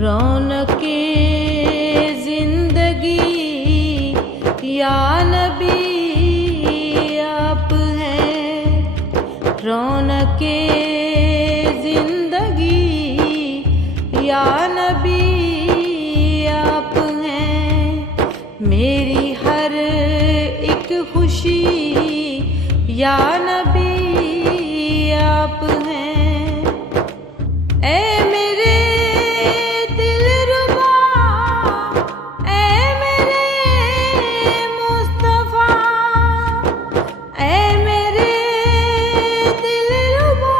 रौनके जिंदगी या नबी आप हैं। रौनके जिंदगी या नबी आप हैं। मेरी हर एक खुशी या नबी आप हैं। ऐ मेरे दिलरुबा, ऐ मेरे मुस्तफा, ऐ मेरे दिलरुबा,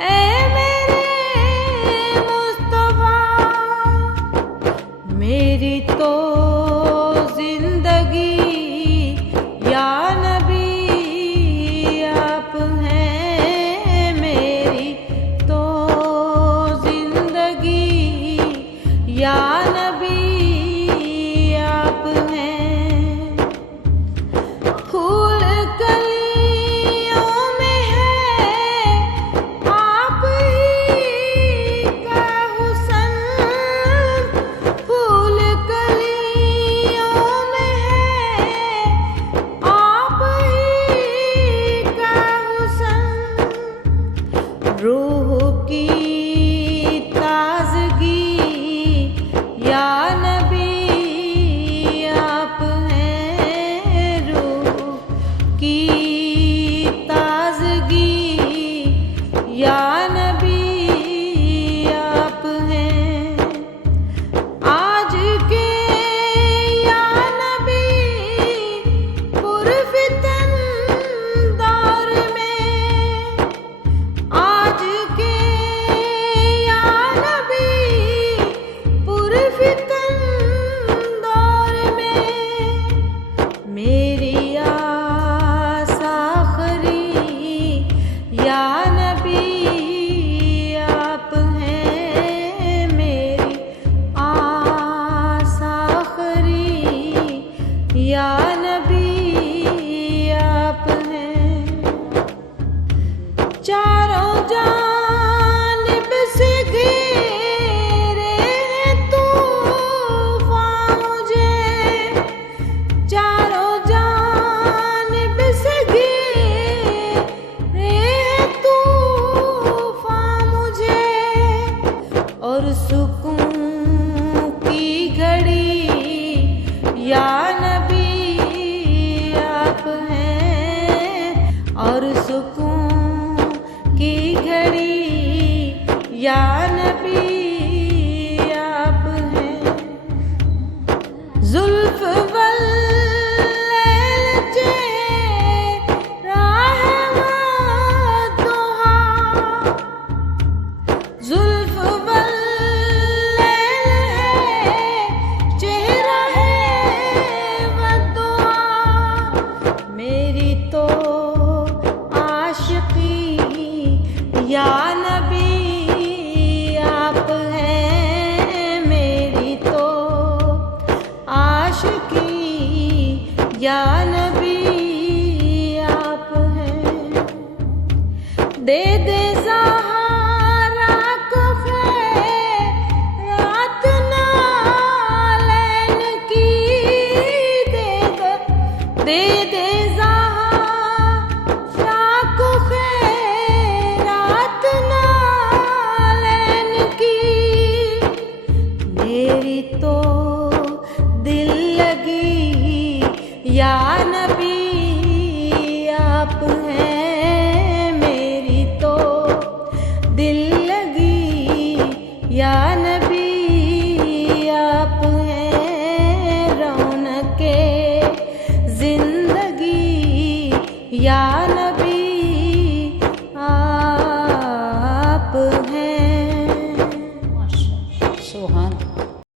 ऐ मेरे मुस्तफा। मेरी तो जिंदगी या नबी आप हैं। मेरी तो जिंदगी या नबी आप हैं। फूल कलियों में है आप ही का हुस्न। फूल कलियों में है आप ही का हुस्न। रूह की ताजगी या नबी आप हैं। रूह की ताजगी या नबी आप हैं। आज के या नबी पुरफितन दौर में। आज के या नबी पुरफितन दौर में। मेरी आस आखरी या नबी आप हैं। मेरी आस आखरी या नबी आप हैं। चारों जानिब से घेरे हैं तूफ़ान मुझे। चारों जानिब से घेरे हैं तूफ़ान मुझे। और सुकून की घड़ी या नबी आप हैं। और सुकून की घड़ी या नबी आप हैं। जुल्फ वल्लैल राह वद्दुहा। जुल्फ वल्लैल है, चेहरा है वद्दुहा। मेरी तो आशिकी या नबी आप हैं। मेरी तो आशिकी या नबी आप हैं। दे दे सहारा को खैरात नालैन की। दे दे सहारा को खैरात नालैन की। मेरी तो दिल लगी या नबी आप हैं। मेरी तो दिल लगी या नबी आप हैं। रौनके जिंदगी या